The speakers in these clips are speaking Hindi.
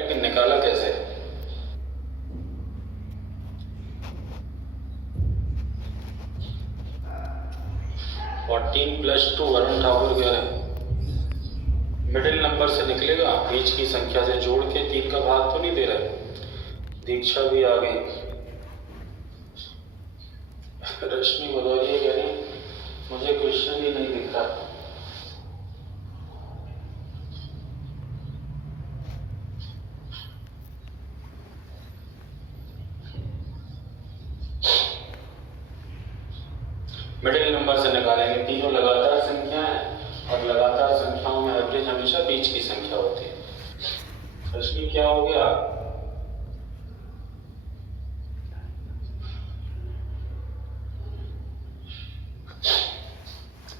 लेकिन निकाला कैसे? (14+2) वरुण ठाकुर कह रहे हैं मिडिल नंबर से निकलेगा, बीच की संख्या से जोड़ के 3 का भाग तो नहीं दे रहा। दीक्षा भी आ गई। रश्मि भदौरिया कह रही मुझे क्वेश्चन ही नहीं दिख रहा। मिडिल नंबर से निकालेंगे, तीनों लगातार संख्या है और लगातार संख्याओं में एवरेज हमेशा बीच की संख्या होती है। रश्मि क्या हो गया?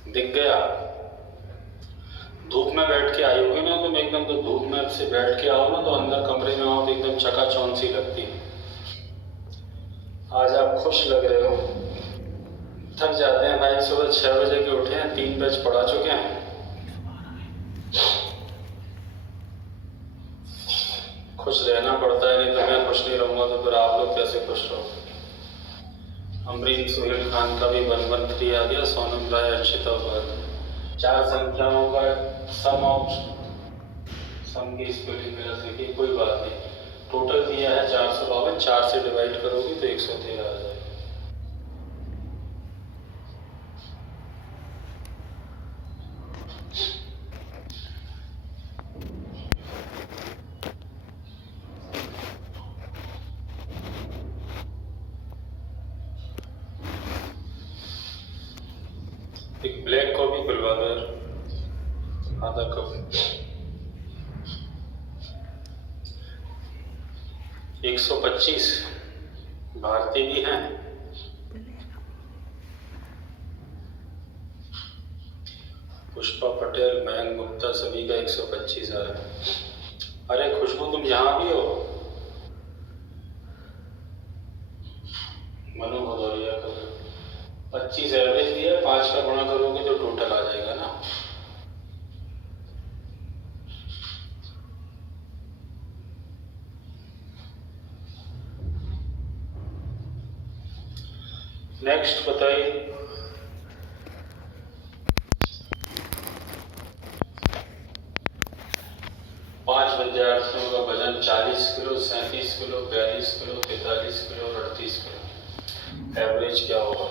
दिख गया? धूप में बैठ के आई होगी ना तुम एकदम, तो धूप में से बैठ के आओ ना तो अंदर कमरे में आओ तो एकदम चकाचौंध सी लगती है। आज आप खुश लग रहे हो। थक जाते हैं भाई, सुबह 6 बजे के उठे हैं, 3 बैच पढ़ा चुके हैं। खुश रहना पड़ता है, नहीं तो मैं खुश नहीं रहूंगा तो फिर आप लोग कैसे खुश रहोगे? अमरीन सुहेल खान का भी 113 आ गया। सोनम राय, अर्चिता उपाध्याय। 4 संख्याओं का सम की स्पेलिंग मेरा देखिए, कोई बात नहीं। टोटल दिया है 452, 4 से डिवाइड करोगे तो 113 आ जाएगा। एक ब्लैक कॉपी खुलवा दो यार, आधा कप। 125 भारती भी हैं। पुष्पा पटेल, मयंक गुप्ता, सभी का 125 आ रहा है। अरे खुशबू तुम यहाँ भी हो? मनु भदौरिया का 25 एवरेज दिया है, 5 का गुणा करोगे तो टोटल आ जाएगा ना। नेक्स्ट बताइए। 5 विद्यार्थियों का वजन 40 किलो, 37 किलो, 42 किलो, 43 किलो और 38 किलो। एवरेज क्या होगा?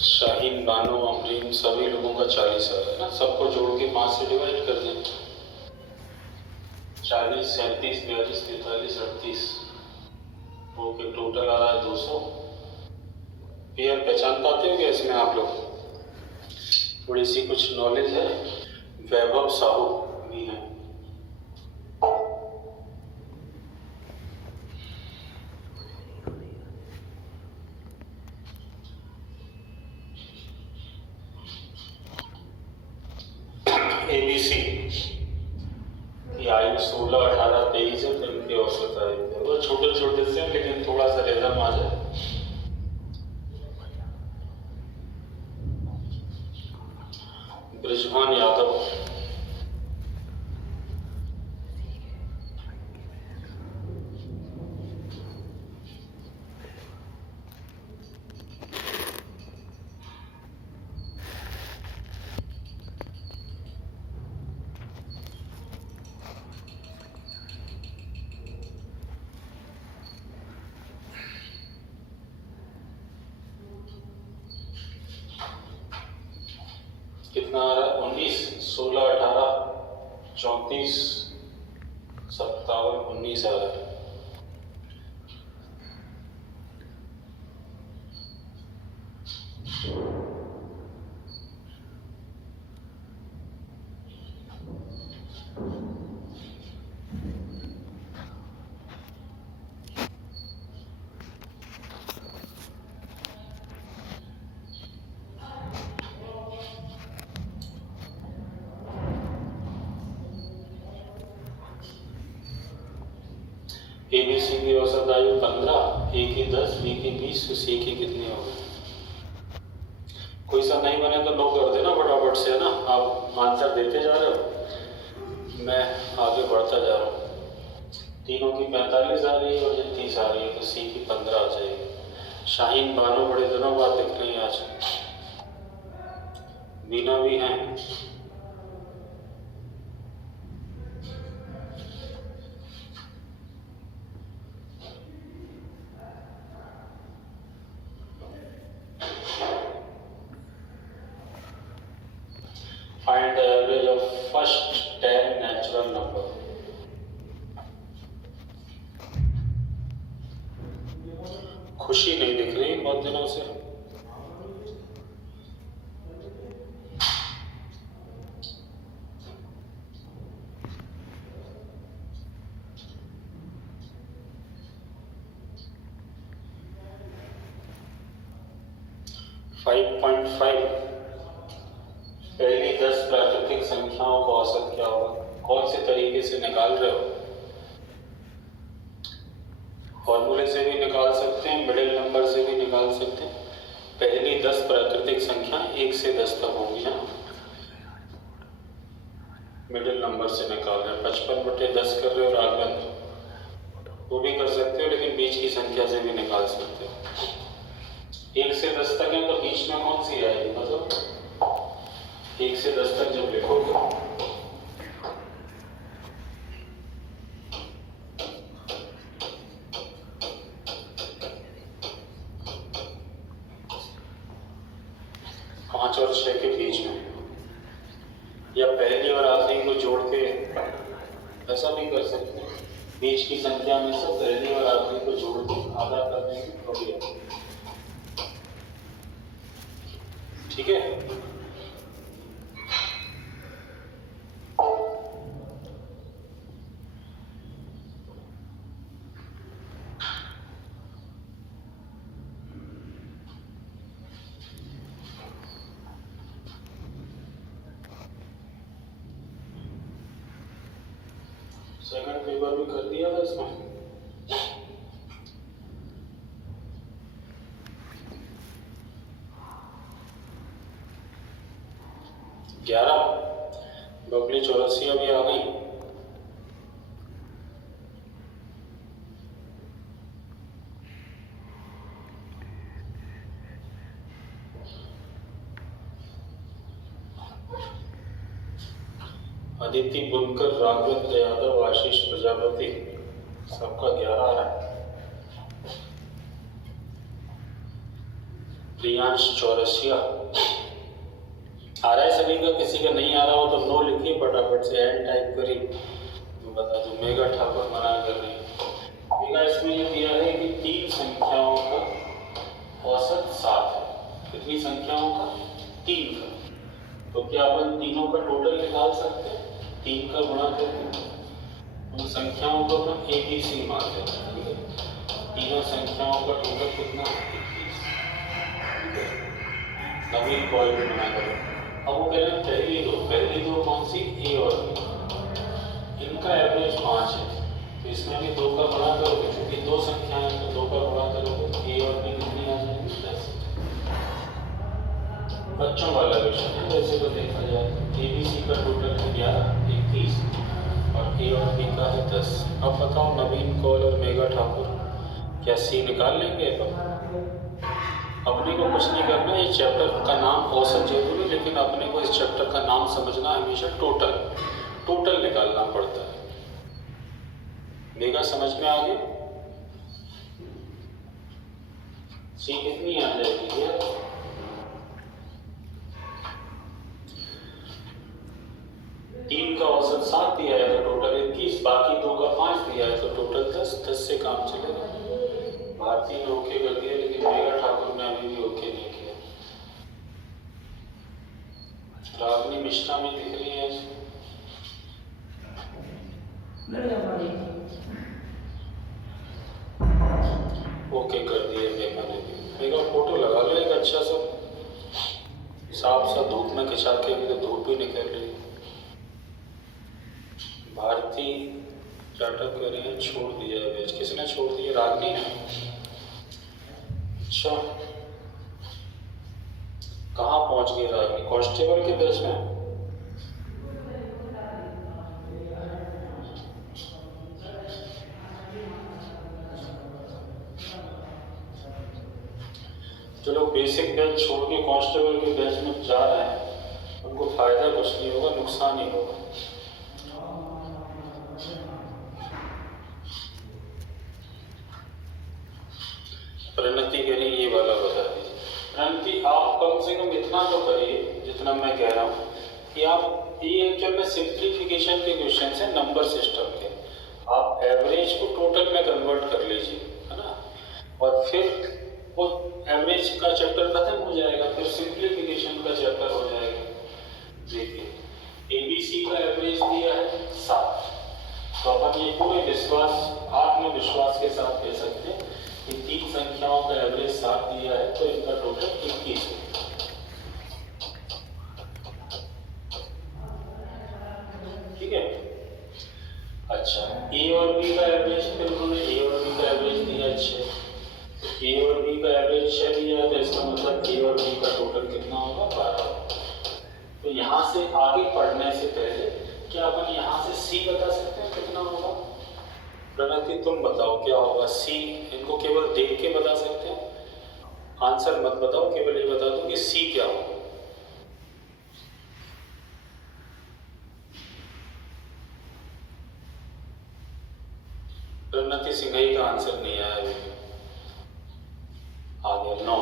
शाहीन, बानो, अमरीन, सभी लोगों का 40 आ रहा है ना। सबको जोड़ के 5 से डिवाइड कर दें। 40, 37, 42, 43, 38 ओके, टोटल आ रहा है 200। पेयर पहचान पाते हो क्या इसमें आप लोग? थोड़ी सी कुछ नॉलेज है? वैभव साहू भी है। ABC की आयु 16, 18, 23 है, फिर उनकी औसत आयु है। वो छोटे छोटे से हैं लेकिन थोड़ा सा रिदम आ जाए। ब्रिजभान यादव, कितना आ रहा है? 19, 16, 18, 34, 57, 19 आ रहा है। ए बी सी की औसत आयु 15, ए की 10, बी की 20, तो सी की कितनी होगी? कोई सा नहीं बने तो नो कर देना फटाफट से, है ना। आप आंसर देते जा रहे हो, मैं आगे बढ़ता जा रहा हूँ। तीनों की 45 आ रही है और ये 30 आ रही है, तो सी की 15 आ जाएगी। शाहीन बानो बड़े दिनों बाद दिख रही है आज, बीना भी हैं। Find the average of first 10 natural number. खुशी नहीं दिख रही बहुत दिनों से। पहली 10 प्राकृतिक संख्याओं का औसत क्या होगा? कौन से तरीके से निकाल रहे हो? फॉर्मूले से भी निकाल सकते हैं, मिडिल नंबर से भी निकाल सकते हैं। पहली 10 प्राकृतिक संख्या 1 से 10 तक होंगी ना, मिडिल नंबर से निकाल रहे हैं। 55/10 कर रहे हो राघवेंद्र, वो भी कर सकते हो, लेकिन बीच की संख्या से भी निकाल सकते हो। 1 से 10 तक है तो बीच में कौन सी आएगी? मतलब 1 से 10 तक जब लिखोगे, पाँच और 6 के बीच में, या पहली और आखिरी को जोड़ के ऐसा भी कर सकते हैं। बीच की संख्या में से पहली और आखिरी को जोड़ के आधा कर देंगे तो भी है। ठीक है। सेकंड पेपर भी कर दिया था इसमें। बबली चौरसिया भी आ गई। अदिति बुनकर, राघवेंद्र यादव, आशीष प्रजापति, सबका 11 आ रहा है। प्रियांश चौरसिया आ रहा है सभी का। किसी का नहीं आ रहा हो तो नो लिखिए फटाफट से, एंड टाइप करिए तो बता दो। मेघा ठाकुर मना कर रही है। मेघा इसमें ये दिया है कि 3 संख्याओं का औसत 7 है। कितनी संख्याओं का? 3 का। तो क्या अपन तीनों का टोटल निकाल सकते हैं? 3 का गुणा करके उन संख्याओं को अपन ABC मानते हैं। ठीक है, तीनों संख्याओं का टोटल कितना? 21। नवीन कॉल भी बना करो। अब वो कह रहे हैं पहली दो कौन सी? ए और बी। इनका एवरेज 5 है, तो इसमें भी 2 का गुणा करोगे, क्योंकि 2 संख्याएं हैं तो 2 का गुणा करोगे, ए और बी कितनी आ जाएगी? 10। बच्चों वाला क्वेश्चन है, वैसे तो देखा जाए ABC का टोटल है 11, 21 और ए और बी का है 10। अब बताओ नवीन कौल और मेघा ठाकुर क्या सी निकाल लेंगे? अपने को कुछ नहीं करना, ये चैप्टर का नाम औसत जरूर है, लेकिन अपने को इस चैप्टर का नाम समझना हमेशा टोटल निकालना पड़ता है। मेघा समझ में आ गया? सी कितनी आ जाएगी? 3 का औसत 7 दिया है तो टोटल 21, बाकी 2 का 5 दिया है तो टोटल 10 से काम चलेगा। भारती ने ओके कर दिया, लेकिन मेघा ठाकुर ने अभी भी ओके नहीं किया। रागनी मिश्रा में दिख रही है। ओके कर दिए मेघा ने भी। मेघा फोटो लगा लो एक अच्छा सा, साफ सा, धूप में खिंचा के, भी तो धूप भी निकल रही। भारती डाटा कह रहे हैं छोड़ दिया है बैच। किसने छोड़ दिया? रागनी ने। अच्छा, कहाँ पहुंच गई रागनी? कांस्टेबल के बैच में। जो लोग बेसिक बैच छोड़ के कांस्टेबल के बैच में जा रहे हैं उनको फायदा कुछ नहीं होगा, नुकसान ही होगा। प्रणति कह रही ये वाला बता दीजिए। प्रणति आप कम से कम इतना तो करिए जितना मैं कह रहा हूँ कि आप ये एक्चुअल में सिंप्लीफिकेशन के क्वेश्चन है नंबर सिस्टम के। आप एवरेज को टोटल में कन्वर्ट कर लीजिए, है ना, और फिर वो एवरेज का चैप्टर खत्म हो जाएगा, फिर सिंप्लीफिकेशन का चैप्टर हो जाएगा। देखिए एबीसी का एवरेज दिया है 7, तो अपन ये पूरे विश्वास, आत्मविश्वास के साथ कह सकते हैं कि 3 संख्याओं का एवरेज 7 दिया है, तो इनका टोटल 21 है। ठीक है। अच्छा, ए और बी का एवरेज, फिर उन्होंने ए और बी का एवरेज दिया 6। ए और बी का एवरेज 6 दिया है, तो इसका मतलब ए और बी का टोटल कितना होगा? 12। तो यहाँ से आगे पढ़ने से पहले क्या अपन यहाँ से सी बता सकते हैं कितना होगा? प्रणति तुम बताओ क्या होगा सी? इनको केवल देख के बता सकते हैं, आंसर मत बताओ, केवल ये बता दो कि सी क्या होगा। प्रणति सिंघई का आंसर नहीं आया अभी। आ गया 9।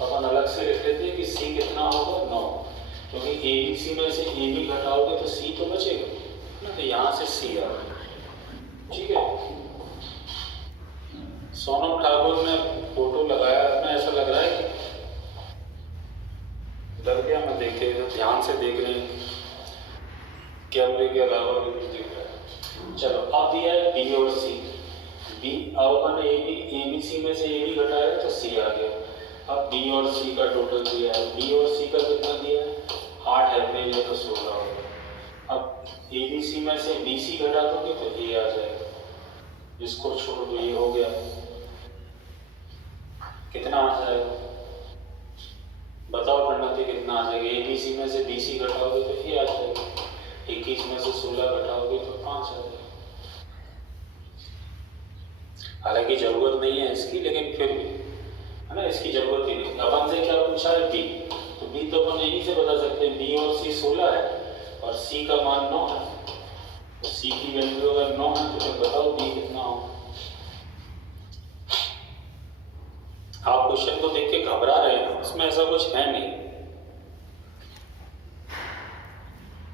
अपन अलग से लिख लेते हैं कि सी कितना होगा? 9, क्योंकि ए बी सी में से ए बी घटाओगे तो सी तो बचेगा ना, तो यहाँ से सी आ गया। ठीक है। सोनम ठाकुर ने फोटो लगाया अपना, ऐसा लग रहा है कि डर गया मैं देख के, ध्यान से देख रहे हैं, कैमरे के अलावा भी कुछ दिख रहा है। चलो अब दिया है बी और सी। बी अब अपन ए बी सी में से ए बी घटाया तो सी आ गया। अब बी और सी का टोटल दिया है, बी और सी का कितना दिया है? 8 एवरेज है तो 16 होगा। अब ए बी सी में से बी सी घटा दोगे तो ए आ जाएगा, इसको छोड़ दो, ये हो गया। कितना आ जाएगा बताओ प्रणति? कितना आ जाएगा? ए बी सी में से बी सी घटाओगे तो ए आ जाएगा, 21 में से 16 घटाओगे तो 5 आ जाएगा। हालांकि जरूरत नहीं है इसकी, लेकिन फिर भी, है ना, इसकी जरूरत ही नहीं। अपन से क्या पूछा है? बी, तो बी तो अपन यहीं से बता सकते हैं, बी और सी 16 है और सी का मान 9 है, तो सी की वैल्यू अगर 9 है तो फिर बताओ बी कितना होगा। आप क्वेश्चन को देख के घबरा रहे हैं, उसमें ऐसा कुछ है नहीं,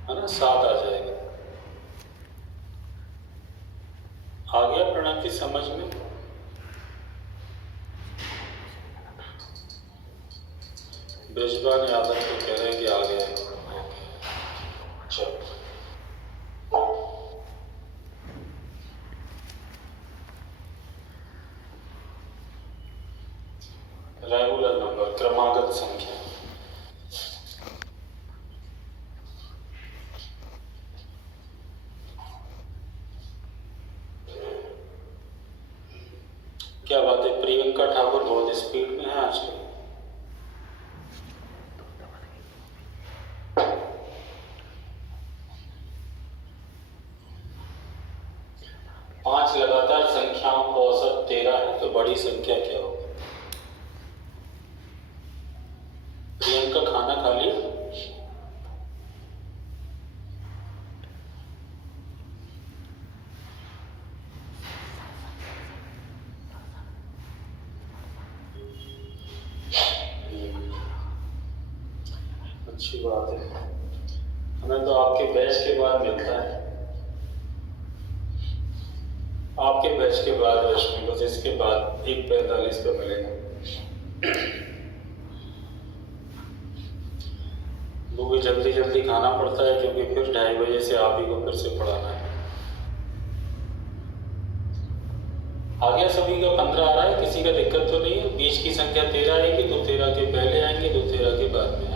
है ना, 7 आ जाएगा। आ गया प्रणति समझ में? ब्रिजवान यादव को कह रहे हैं कि आ गया। चलो रेगुलर नंबर, क्रमागत संख्या। क्या बात है, प्रियंका ठाकुर बहुत स्पीड में है आजकल। पांच लगातार संख्याओं का औसत 13 है, तो बड़ी संख्या क्या होगी? प्रियंका खाना खा लिया? अच्छी बात है, हमें तो आपके बैच के बाद मिलता है, आपके बैच के बाद रश्मि, बस इसके बाद 1:45 पे मिलेगा। वो भी जल्दी जल्दी खाना पड़ता है क्योंकि फिर 2:30 बजे से आप ही को फिर से पढ़ाना है। आ गया सभी का? 15 आ रहा है? किसी का दिक्कत तो नहीं है? बीच की संख्या 13 आएगी तो 13 के पहले आएंगे, तो 13 के बाद में आएंगे।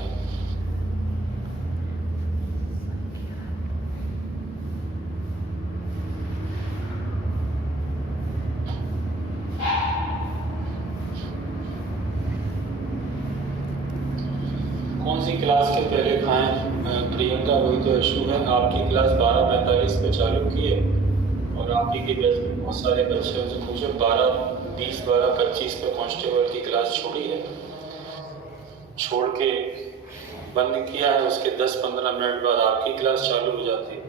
क्लास के पहले खाएं प्रियंका, वही तो इशू है। आपकी क्लास 12:45 पे चालू की है और आप ही के बैच में बहुत सारे बच्चे उनसे पूछे 12:20 12:25 पे कांस्टेबल की क्लास छोड़ी है, छोड़ के बंद किया है। उसके 10-15 मिनट बाद आपकी क्लास चालू हो जाती है।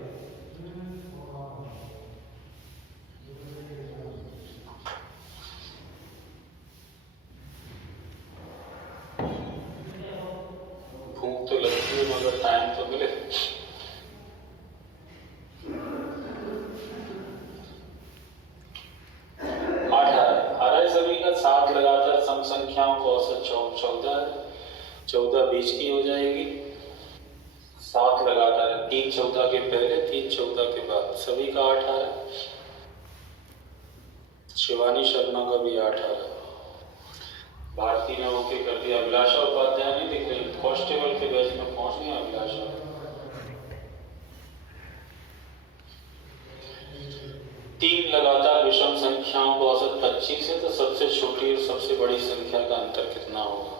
भूख तो लगती है मगर टाइम तो मिले। सभी का 7 लगातार सम संख्याओं को औसत 14 बीच की हो जाएगी। 7 लगातार 3/14 के पहले 3/14 के बाद सभी का 8 आ रहा है। शिवानी शर्मा का भी 8 आ रहा है। भारती ने ओके कर दिया। अभिलाषा उपाध्याय नहीं दिख रही, कांस्टेबल के बैच में पहुंच गया अभिलाषा। तीन लगातार विषम संख्याओं को औसत 25 है, तो सबसे छोटी और सबसे बड़ी संख्या का अंतर कितना होगा?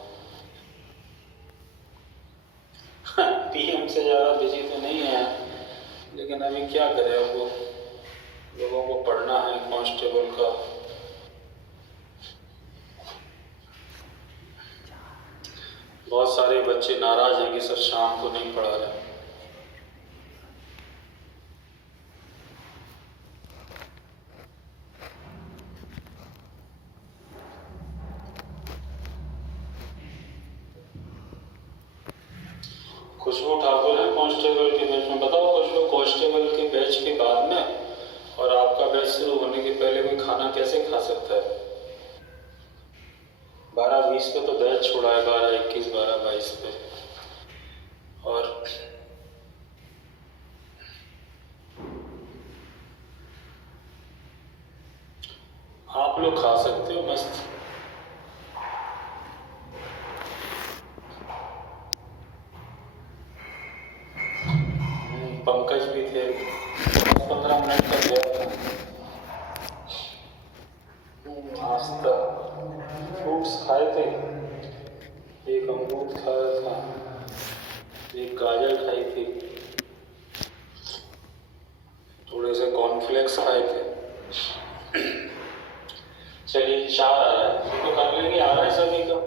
पीएम से ज्यादा बिजी तो नहीं है, लेकिन अभी क्या करें, वो लोगों को पढ़ना है कांस्टेबल का। बहुत सारे बच्चे नाराज हैं कि सर शाम को नहीं पढ़ा रहे। खुशबू ठाकुर है कांस्टेबल के बैच में। बताओ खुशबू, कांस्टेबल के बैच के बाद में और आपका बैच शुरू होने के पहले कोई खाना कैसे खा सकता है? 12:20 पे तो बैच छोड़ा है, 12:21 12:22 पे। और आप लोग खा सकते हो मस्त। पंकज भी थे, 15 मिनट तक गया था। नाश्ता फ्रूट्स खाए थे, एक अमरूद खाया था, एक गाजर खाई थी, थोड़े से कॉर्नफ्लेक्स खाए थे। चलिए 4 आ रहा है तो कर लेंगे। आ रहा है सभी का।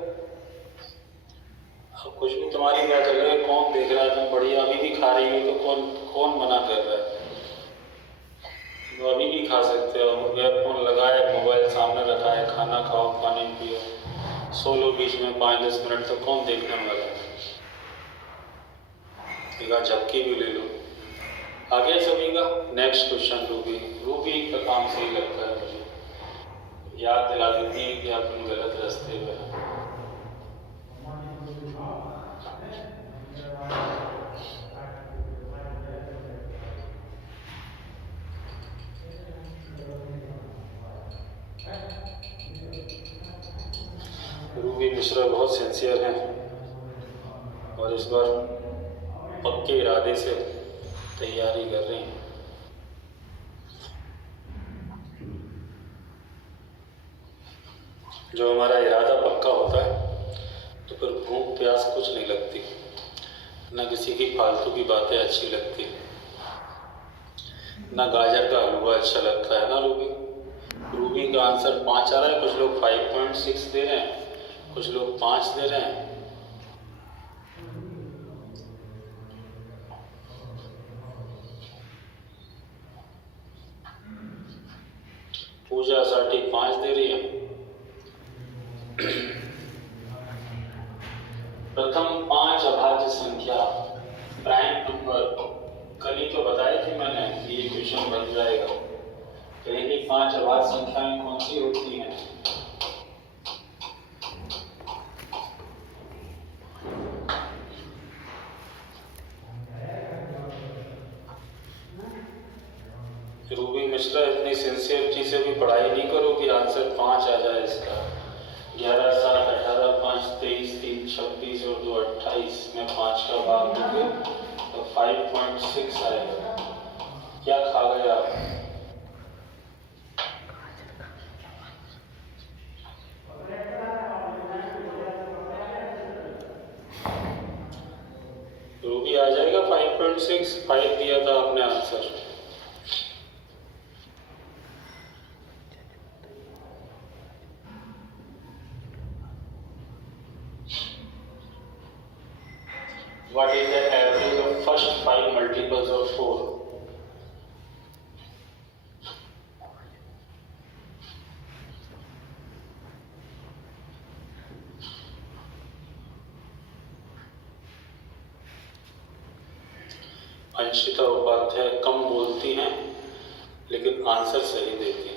अब कुछ भी तुम्हारी क्या चल रहा है, कौन देख रहा है? तुम बढ़िया अभी भी खा रही हो तो कौन मना कर रहा है? तो अभी भी खा सकते हो। ईयरफोन लगाए, मोबाइल सामने रखा है, खाना खाओ, पानी पियो, सो लो बीच में 5-10 मिनट, तो कौन देखने वाला है? एक झपकी भी ले लो। आगे सभी का नेक्स्ट क्वेश्चन। रूबी का काम सही लगता है मुझे, याद दिला देती है कि अपन गलत रास्ते पे हैं। रूबी मिश्रा बहुत सिंसियर हैं और इस बार पक्के इरादे से तैयारी कर रही हैं। जो हमारा इरादा पक्का होता है तो फिर भूख प्यास कुछ नहीं लगती, ना किसी की फालतू की बातें अच्छी लगती, ना गाजर का हलवा अच्छा लगता है ना। रूबी का आंसर 5 आ रहा है। कुछ लोग 5.6 दे रहे हैं, कुछ लोग 5 दे रहे हैं। पूजा साठी 5 दे रही है। प्रथम 5 अभाज्य संख्या प्राइम नंबर, कल ही तो बताई थी मैंने कि ये क्वेश्चन बन जाएगा। पहली 5 अभाज्य संख्याएं कौन सी होती हैं? रूबी मिश्रा इतनी सिंसियरिटी से भी पढ़ाई नहीं करो कि आंसर 5 आ जाए इसका। 11 7 18 5 23 3 26 और 2 28 में 5 का भाग दोगे तो 5.6 आएगा। क्या खा गए आप? What is the average of first 5 multiples of 4? Anshita Upadhyay कम बोलती हैं लेकिन आंसर सही देती हैं।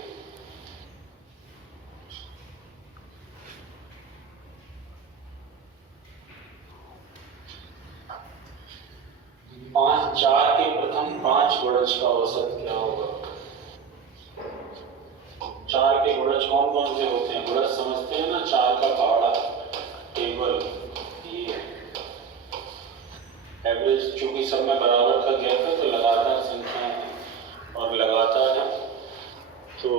चार के प्रथम 5 गुणज का औसत क्या होगा? चार के गुणज कौन कौन से होते हैं? गुणज समझते हैं ना, चार का पहाड़ा टेबल, ये एवरेज, चूंकि सब में बराबर का गैप है तो लगातार संख्याएं हैं और लगातार है तो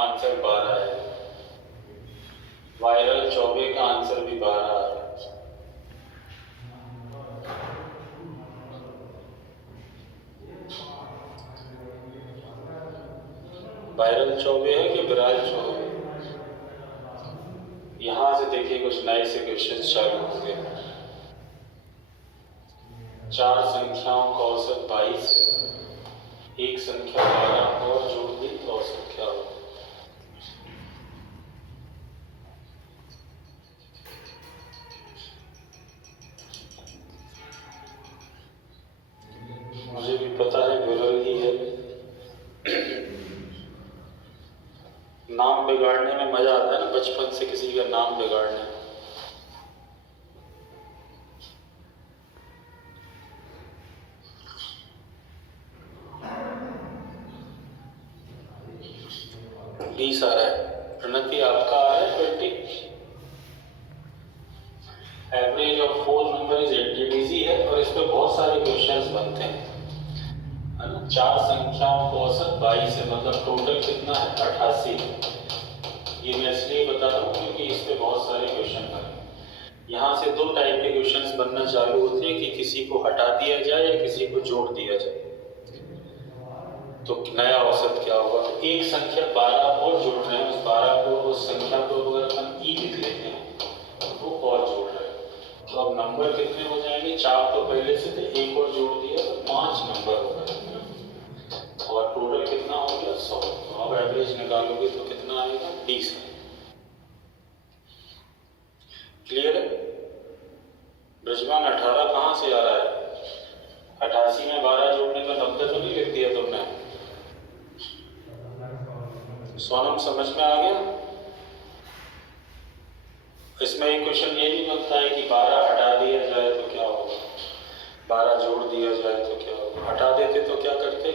आंसर 12 है। वायरल 24 का आंसर भी 12 है। वायरल 24 है कि विराल 24? यहां से देखिए कुछ नए से क्वेश्चन चालू होंगे। 4 संख्याओं का औसत 22 है, एक संख्या 12 और जोड़ दी तो औसत क्या होगा? मुझे भी पता है विरल ही है। नाम बिगाड़ने में मजा आता है ना, बचपन से किसी का नाम बिगाड़ने में। बीस आ रहा है। प्रणति आपका आ रहा है 20। Average of 4 number is easy है और इस पे बहुत सारे क्वेश्चंस बनते हैं, है ना। 4 संख्याओं का औसत 22 है, मतलब टोटल कितना है? 88। ये मैं इसलिए बता रहा हूँ क्योंकि इस पे बहुत सारे क्वेश्चन बने। यहाँ से 2 टाइप के क्वेश्चंस बनना चालू होते हैं कि किसी को हटा दिया जाए या किसी को जोड़ दिया जाए, तो नया औसत क्या होगा? एक संख्या 12 और जोड़ रहे हैं, उस 12 को, उस संख्या को अगर हम ई लिख लेते हैं तो और जोड़ रहे हैं, तो अब नंबर कितने हो जाएंगे? 4 तो पहले से थे, एक और जोड़ दिया तो 5 नंबर हो गए और टोटल कितना हो गया? 100। तो अब एवरेज निकालोगे तो कितना आएगा? 20। क्लियर है? ब्रजमान 18 कहाँ से आ रहा है? 88 में 12 जोड़ने का 90 तो नहीं लिख दिया तुमने? सोनम समझ में आ गया? इसमें एक क्वेश्चन ये भी बनता है कि 12 हटा दिया जाए तो क्या होगा, 12 जोड़ दिया जाए तो क्या होगा। हटा देते तो क्या करते?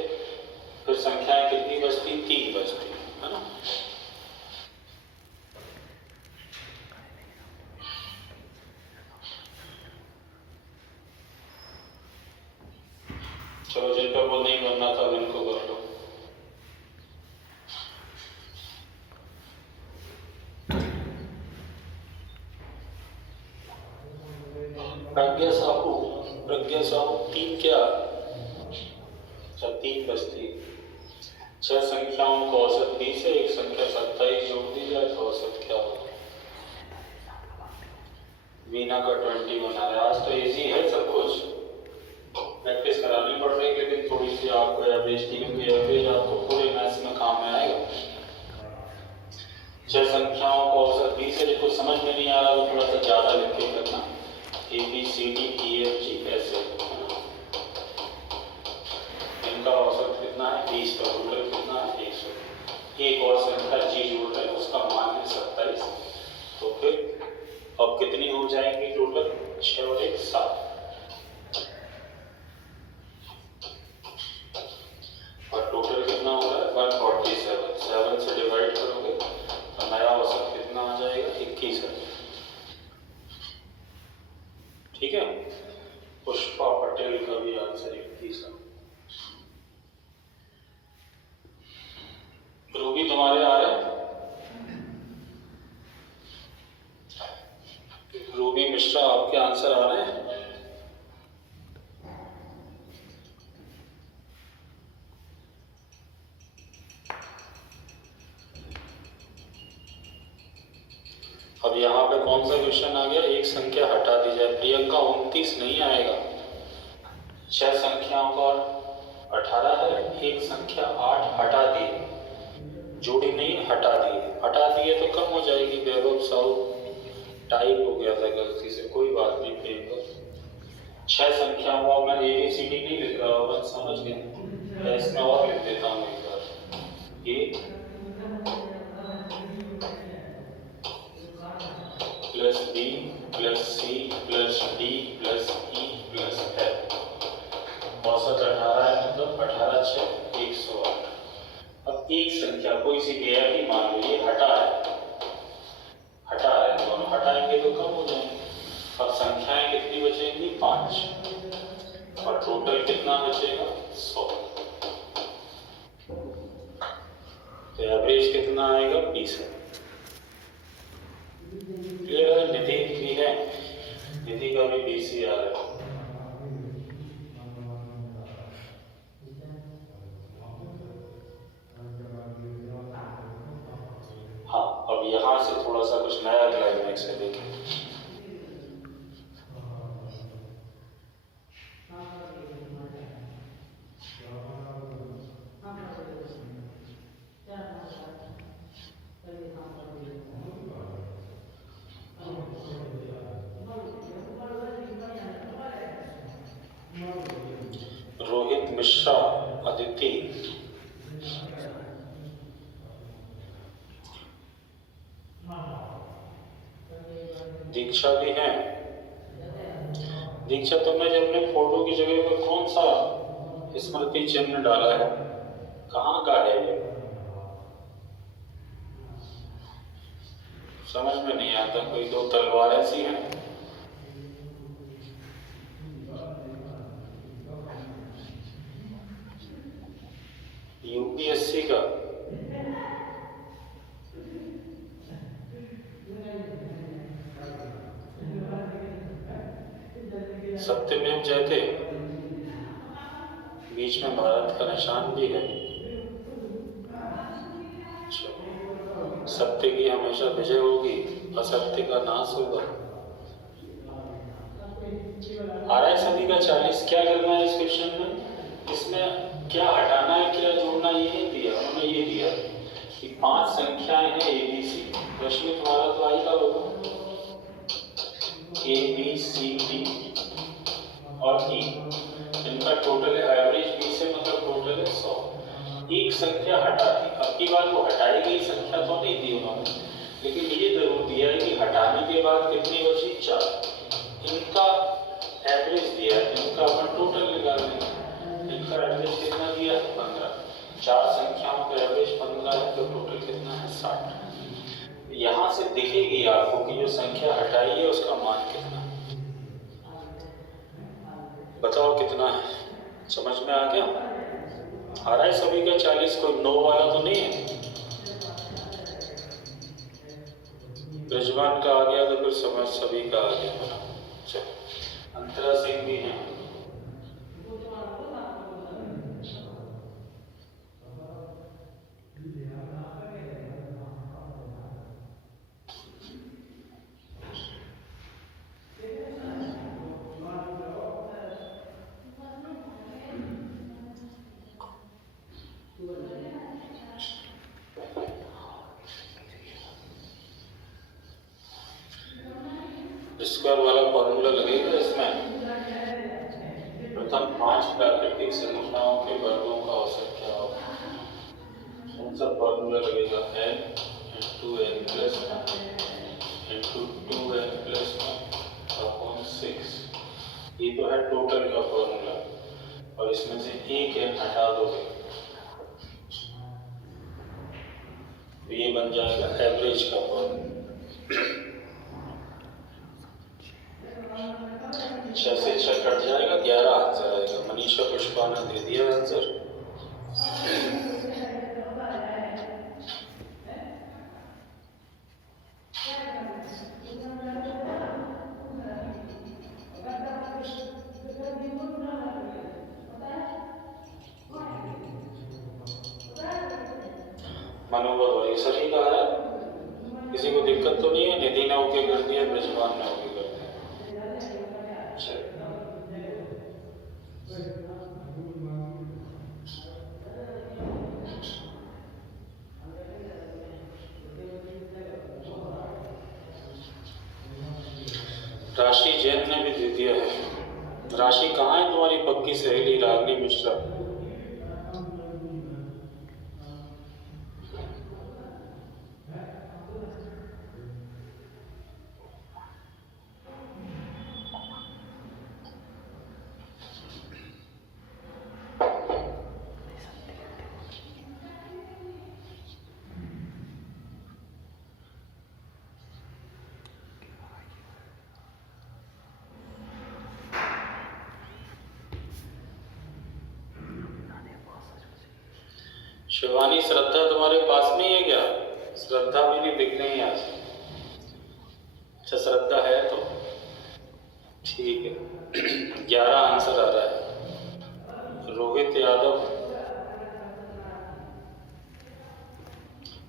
फिर संख्याएं कितनी बचती? 3 बचती, है ना। चलो, जिनका वो नहीं बनना था उनको कर लो। प्रज्ञा साहू 3 क्या? अच्छा, 3 बचती। 6 संख्याओं का औसत 20 है, एक संख्या 27 जोड़ दी जाए तो औसत क्या होगा? वीना का 20 बना है। आज तो इजी है सब कुछ, प्रैक्टिस करानी पड़ रही है लेकिन थोड़ी सी आपको एवरेज की, क्योंकि एवरेज आपको पूरे मैथ्स में काम में आएगा। 6 संख्याओं का औसत 20 है। जिसको समझ में नहीं आ रहा वो थोड़ा सा ज्यादा लिख के करना, ABCDEFG ऐसे। इनका औसत कितना है? 20 का टोटल कितना है? 100। एक और संख्या जी जोड़ रहे हैं, उसका मान है 27। तो फिर अब कितनी हो जाएंगी टोटल? 6 और 1 7। और टोटल कितना हो रहा है? 147। 7 से डिवाइड करोगे तो नया औसत कितना आ जाएगा? 21 है। ठीक है, पुष्पा पटेल का भी आंसर 21 है। रूबी तुम्हारे आ रहे हैं? रूबी मिश्रा आपके आंसर आ रहे हैं? अब अब यहाँ पे कौन सा क्वेश्चन आ गया, एक संख्या हटा दी जाए। प्रियंका 29 नहीं आएगा, 6 संख्याओं का 18 है, एक संख्या 8 हटा दी, जोड़ी नहीं हटा दी, हटा दिए तो कम हो जाएगी। वैभव साहू टाइप हो गया था गलती से, कोई बात नहीं। प्रियंका 6 संख्याओं का मैं ABCD नहीं लिख रहा हूँ, समझ गए, इसमें और लिख देता हूँ एक बार। A plus B plus C plus D plus E plus F, 62 18 है, मतलब 18 6 108। अब एक संख्या कोई सी गैर ही मान लो, ये हटा है, दोनों हटाएंगे तो कम हो जाएंगे। अब संख्याएं कितनी बचेंगी, 5, और टोटल कितना बचेगा, 100। तो एवरेज कितना आएगा, 20 है। क्लियर है? निधि भी है, निधि का भी 20 ही आ रहा है। हाँ, अब यहाँ से थोड़ा सा कुछ नया क्लाइमेक्स है, देखें। रोहित मिश्रा, अदिति, दीक्षा भी है। दीक्षा, तुमने जब अपने फोटो की जगह पर कौन सा स्मृति चिन्ह डाला है, कहाँ का है ये, समझ में नहीं आता। कोई 2 तलवारें सी हैं। UPSC का सत्यमेव जयते, बीच में भारत का निशान भी है। सत्य की हमेशा विजय होगी, असत्य का नाश होगा। RI सदी का 40 क्या करना है इस क्वेश्चन में, इसमें क्या हटाना है क्या जोड़ना, ये नहीं दिया उन्होंने, ये दिया कि 5 संख्याएं हैं ABC, प्रश्न तुम्हारा तो आई का होगा, ABCD और E, इनका टोटल है एवरेज 20 है, मतलब टोटल है 100। एक संख्या हटा दी, अब की बार वो हटाई गई संख्या तो नहीं दी उन्होंने, लेकिन ये जरूर दिया है कि हटाने के बाद कितनी बची, 4। इनका एवरेज दिया है, इनका अपन टोटल निकाल लेंगे। इनका एवरेज कितना दिया है, 15। 4 संख्याओं का एवरेज 15 है, तो टोटल कितना है, 60। यहाँ से दिखेगी आपको कि जो संख्या हटाई है उसका मान कितना है। बताओ कितना है, समझ में आ गया? RI सभी का 40, कोई 9 वाला तो नहीं है। ब्रजवान का आ गया तो फिर समझ सभी का आ गया। चलो, अंतरा सिंह भी है। स्क्वायर वाला फॉर्मूला लगेगा इसमें। प्रथम 5 प्राकृतिक संख्याओं के वर्गों का औसत क्या होगा, कौन सा फॉर्मूला लगेगा, n into n plus 1 into 2n plus 1 upon 6। ये तो है टोटल का फॉर्मूला, और इसमें से एक n हटा दोगे तो ये बन जाएगा एवरेज का फॉर्मूला। 6 से 6 कट जाएगा, 11 आंसर आएगा। मनीषा पुष्पा ने दे दिया आंसर। मनोबल और ये सभी का है, किसी को दिक्कत तो नहीं है? निधि ने ओके कर दिया, ब्रिजवान ने ओके कर दिया। चलो राशि जैन ने भी दे दिया है। राशि कहाँ है तुम्हारी पक्की सहेली रागनी मिश्रा? शिवानी, श्रद्धा तुम्हारे पास में ही है क्या? श्रद्धा भी नहीं दिख रही है आज। अच्छा, श्रद्धा है तो ठीक है। 11 आंसर आ रहा है। रोहित यादव,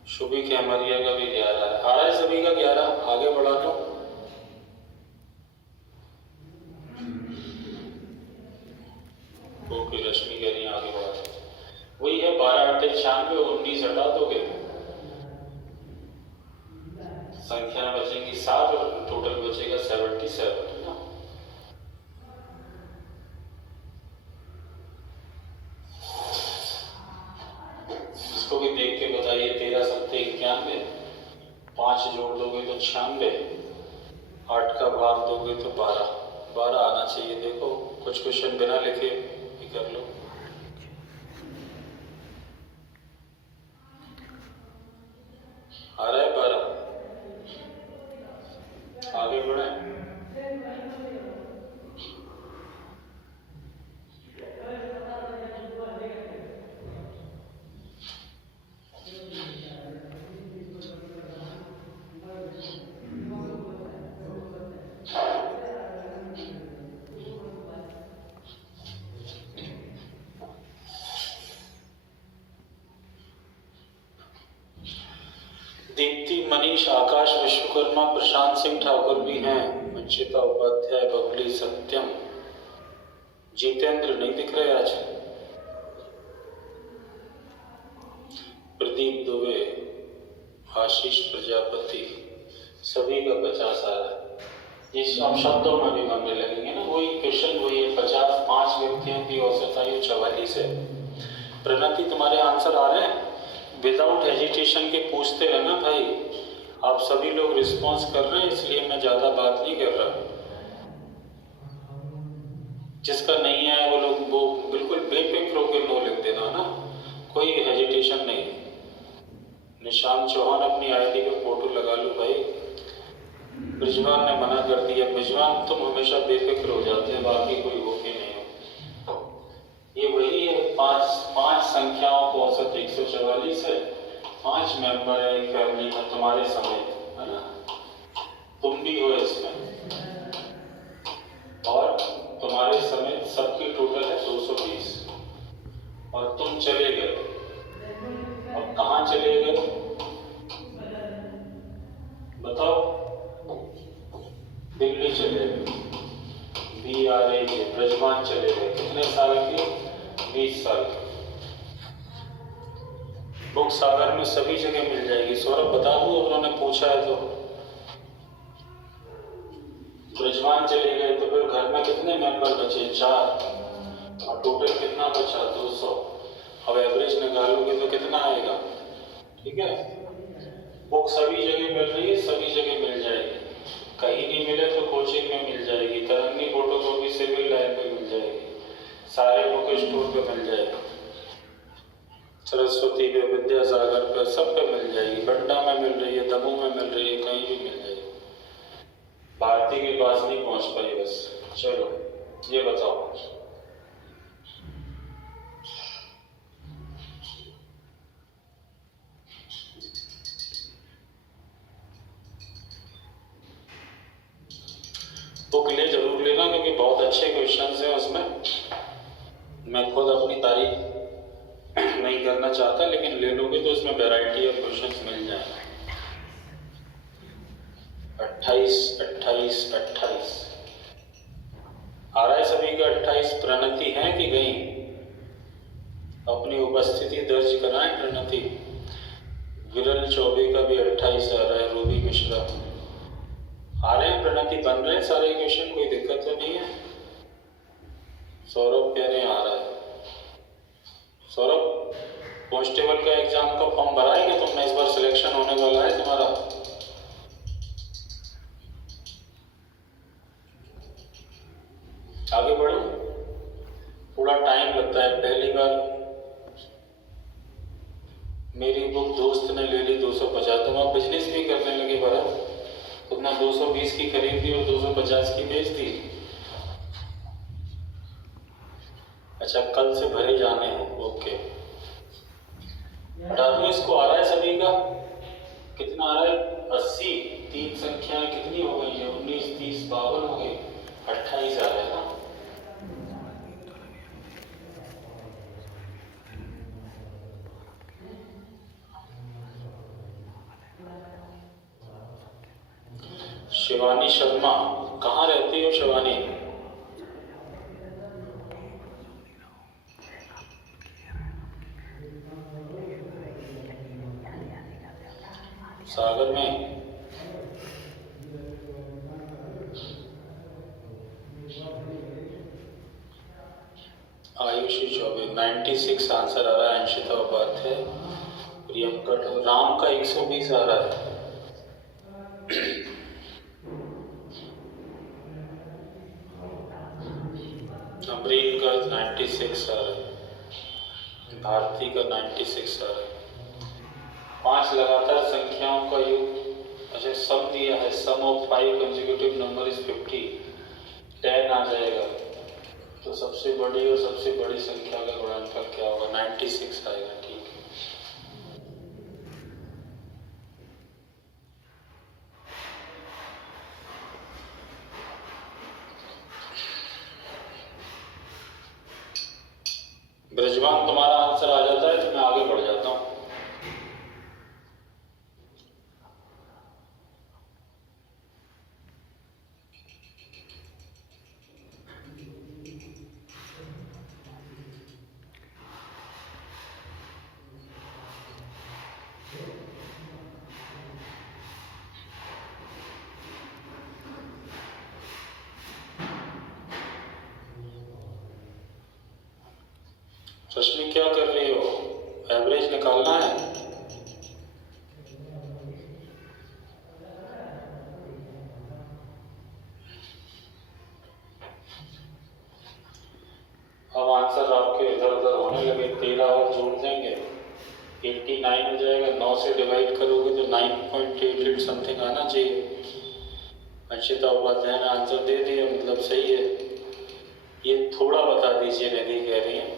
शुभी खेमरिया का भी 11 है। आ रहा है सभी का 11। आगे बढ़ा दो। ओके, रश्मि कह रही है आगे बढ़ा दो। वही है 12 8 96, 19 हटा दोगे संख्या बचेंगी 7 और टोटल बचेगा 77 है ना। इसको भी देख के बताइए। 13 7 91, 5 जोड़ दोगे तो 96, 8 का भाग दोगे तो 12। 12 आना चाहिए। देखो कुछ क्वेश्चन बिना लिखे भी कर लो। आ रहा है 12। आगे बढ़े। दीप्ति, मनीष, आकाश विश्वकर्मा, प्रशांत सिंह ठाकुर भी हैं, मंचिता उपाध्याय, बबली, सत्यम, जितेंद्र नहीं दिख रहे आज, प्रदीप दुबे, आशीष प्रजापति, सभी का 50 आ रहा है। इस अब शब्दों में भी मानने लगेंगे ना। वही क्वेश्चन वही है। 50, 5 व्यक्तियों की औसत आयु 44 है। प्रणति, तुम्हारे आंसर आ रहे हैं? विदाउट हेजिटेशन के पूछते रहना भाई। आप सभी लोग रिस्पॉन्स कर रहे हैं, इसलिए मैं ज्यादा बात नहीं कर रहा। जिसका नहीं आया वो लोग वो बिल्कुल बेफिक्र होकर नो लिख देना ना, कोई हेजिटेशन नहीं। निशांत चौहान, अपनी आईडी पे फोटो लगा लो भाई। ब्रिजवान ने मना कर दिया। ब्रिजवान, तुम हमेशा बेफिक्र हो जाते हैं, बाकी कोई हो के नहीं हो। ये वही है। 5 संख्याओं को औसत 144 है। 5 मेंबर है एक फैमिली में तुम्हारे समेत, है ना। तुम भी हो इसमें, और तुम्हारे समेत सबकी टोटल है 220। और तुम चले गए। अब कहाँ चले गए बताओ? दिल्ली चले गए। BRA के ब्रजमान चले गए। कितने साल के? 20 साल के। बुक सागर में सभी जगह मिल जाएगी। सौरभ बता दूं, उन्होंने पूछा है तो। ब्रजमान चले गए तो फिर घर में कितने मेंबर बचे? 4। और टोटल कितना बचा? 200। अब एवरेज निकालोगे तो कितना आएगा? ठीक है। बुक सभी जगह मिल रही है, सभी जगह मिल जाएगी। कहीं नहीं मिले तो कोचिंग में मिल जाएगी। तरंगी फोटोकॉपी सिविल लाइन पे मिल जाएगी। सारे बुक स्टोर पे मिल जाएगी। सरस्वती पे, विद्यासागर पे, सब पे मिल जाएगी। बंडा में मिल रही है, दमोह में मिल रही है, कहीं भी मिल जाएगी। भारती के पास नहीं पहुंच पाई बस। चलो ये बताओ, बुक ले जरूर लेना, क्योंकि बहुत अच्छे क्वेश्चंस हैं उसमें। मैं खुद अपनी तारीफ नहीं करना चाहता, लेकिन ले लोगे तो उसमें वैरायटी ऑफ क्वेश्चंस मिल जाएंगे। 28 28 28 आ रहा है सभी का 28। प्रणति है कि गई? अपनी उपस्थिति दर्ज कराएं प्रणति। विरल चौबे का भी 28 आ रहा है। रूबी मिश्रा आ रहे हैं प्रणति, बन रहे हैं सारे क्वेश्चन, कोई दिक्कत तो नहीं है? सौरभ कह रहे हैं आ रहा है। सौरभ, कांस्टेबल का एग्जाम का फॉर्म भरा है कि तुमने? इस बार सिलेक्शन होने वाला है तुम्हारा। आगे बढ़ो, थोड़ा टाइम लगता है। पहली बार मेरी बुक दोस्त ने ले ली 250। तुम आप बिजनेस भी करने लगे भरत? तुमने 220 की खरीद दी और 250 की बेच दी। अच्छा, कल से भरे जाने हैं, ओके। हटा दूं इसको? आ रहा है सभी का? कितना आ रहा है? 80। तीन संख्याएं कितनी हो गई है? 19 30 52 हो गई, 28 आ रहा है ना। शिवानी शर्मा, कहाँ रहती हो शिवानी? सागर में। आयुषी चौबे 96 आंसर आ रहा है। अंशिता उपाध्याय, प्रियंका, राम का 120 आ रहा है। अमरीन का 96 आ रहा है। भारती का 96 आ रहा है। 5 लगातार संख्याओं का योग। अच्छा, सम दिया है। सम ऑफ 5 कंसेक्यूटिव नंबर इज 50। 10 आ जाएगा। तो सबसे बड़ी और सबसे बड़ी संख्या का गुणनफल क्या होगा? 96 आएगा। ठीक है। ब्रजवान, तुम्हारा आंसर आ जाता है तो मैं आगे बढ़ जाता हूँ। रश्मि, क्या कर रही हो? एवरेज निकालना है। अब आंसर आपके इधर उधर होने लगे। 13 और जोड़ देंगे, 89 हो जाएगा। 9 से डिवाइड करोगे तो 9.88 समथिंग आना चाहिए। अंशिता उपाध्याय ने आंसर दे दिया, मतलब सही है। ये थोड़ा बता दीजिए, निधि कह रही है।